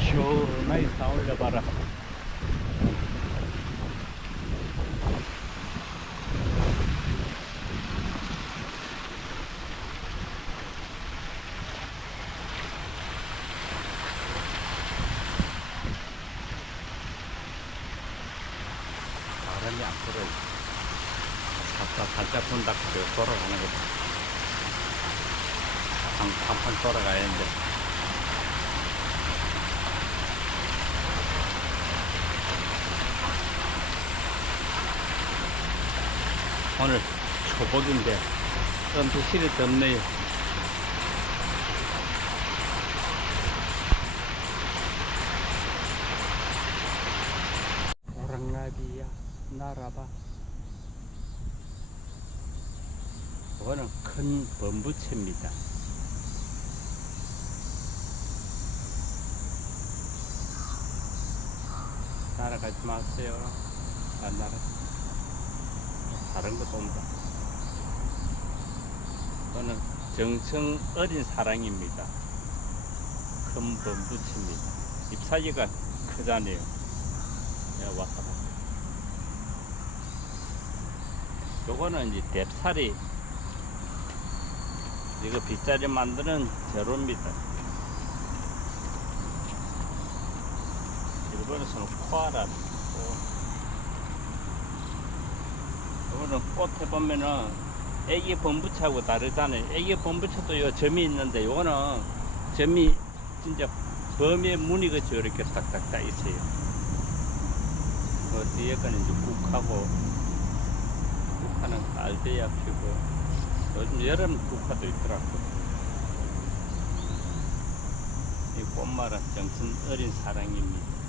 시원하게 싸올려 봐라. 바람이 안 불어요. 살짝 살짝 분다 그래 돌아가는 거다. 한, 한판 돌아가야 되는데. 오늘 초복인데 덤피실이 덥네요. 호랑나비야 날아봐. 이거는 큰 범부채입니다. 날아가지 마세요. 안 날아. 다른 것도 온다. 이거는 정성 어린 사랑입니다. 큰 범부채입니다. 잎사귀가 크잖아요. 내가 왔다 갔다. 요거는 이제 뎁살이 이거 빗자리 만드는 재료입니다. 일본에서는 코아라. 이 거는 꽃에 보면은 애기 범부차하고 다르잖아요. 애기 범부차도 요 점이 있는데 요거는 점이 진짜 범의 무늬같이 이렇게 딱딱딱 있어요. 그 뒤에 거는 이제 국하고 국화는 알배야 피고 요즘 여름 국화도 있더라고. 이 꽃말은 정신 어린 사랑입니다.